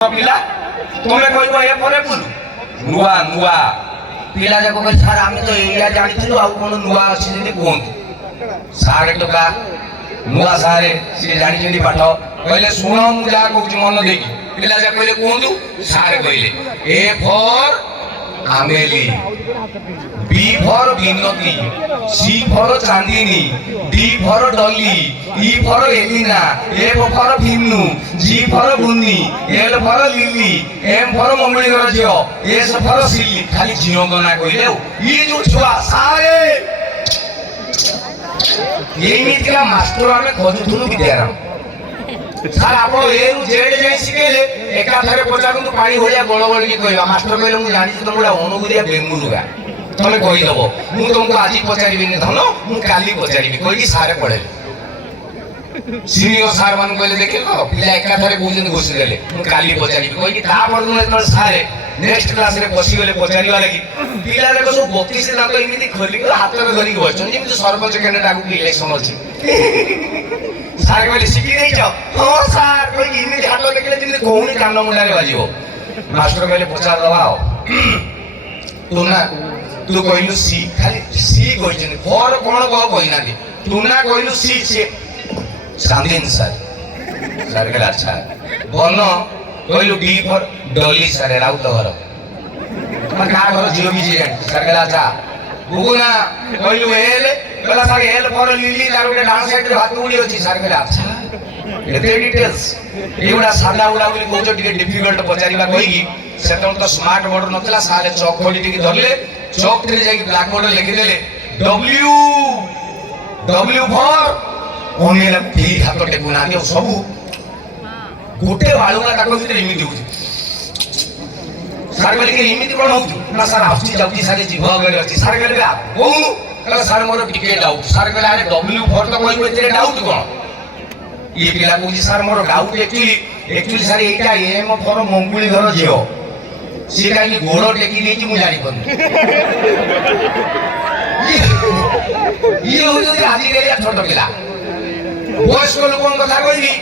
पिला तुम्हें कोई ये परे बोलू नुआ नुआ पिला जाको कह सर आम तो एरिया जानी आ कौन नुआ अच्छी जमी कहतु सारे तो का नुआ सारे सी जानी पाठ कहले शुण मुझे कह मन देखी पिला जा कहले कहतु सारे कहले A for Ameli B for Binati C for Chandini D for Dolly E for Elina F for Finnu G for Bunni L for Lily M for mummy घर झियो एस फॉर सिल्ली खाली झियो गना कहले ये जो छुआ सारे एमितिका मास्टर आमे खोजुथुलु विद्याराम सर आप ए रु जेड जाई सिकेले एका थरे पचाकंतु पानी होया गोळ गोळ की कहबा मास्टर कहले मु जानि छी तुमरा अनुगुरिया बेंगुरुगा तमे कहि दबो मु तुमको आज पचारिबि ने धनो मु काली पचारिबि कहि सारे पढे सीनियर सर मान कहले देखिलो पिला एका थरे बुझन घुसी देले मु काली पचारिबि कहि ता परदु ने सारे नेक्स्ट क्लास रे बसी गले पचारिबा लागि पिला रे सब 32 दांत इमिति खोली के हाथ रे धरि बसछन जेमिति सरपंच कैंडिडेट आगु इलेक्शन अछि सारे कहले सिखी नहीं जाओ हाँ सार कोई इमिति हाथ देखले जेमिति कोहुनी कान मुंडा रे बाजिबो मास्टर कहले पचार दबाओ तू ना तू कहलु सी खाली सी कहिजन फॉर कोन कह कहिना दे तू ना कहलु सी से चांदिन सर सर कहले अच्छा बन कहलु D for Dolly sir Raut घर मैं का घर जियो भी जे सर कहले अच्छा बुगुना कहलु एल कहला सर एल फॉर लिली तार गोटे डांस साइड रे भात उडी अछि सर कहले अच्छा एते डिटेल्स एउडा सादा उडा बोली कोजो टिके डिफिकल्ट पचारिबा कहिगी सेतन तो स्मार्ट बोर्ड नथला साले चॉक खोली टिके धरले चॉक रे जाई ब्लैक बोर्ड लिखि देले डब्ल्यू डब्ल्यू फॉर ओनेला ती हाथ टेकुना के सब गोटे बाळुना ताको भीतर इमिति होची सर कहले कि इमिति कोन होची ना सर आउची जाउची साले जीव गरे अछि सर कहले बा कोन कहला सर मोर टिके डाउट सर कहले अरे डब्ल्यू फॉर तो कोई तेरे डाउट कोन ये पिला कहूची सर मोर डाउट एक्चुअली सर एटा एम फॉर मंगुली घर जियो सी काई गोड़ टेकी नेची मु जानि कोन ये हो जदी आजि गेलिया छोट पिला बयस्क लोकन कथा कहबी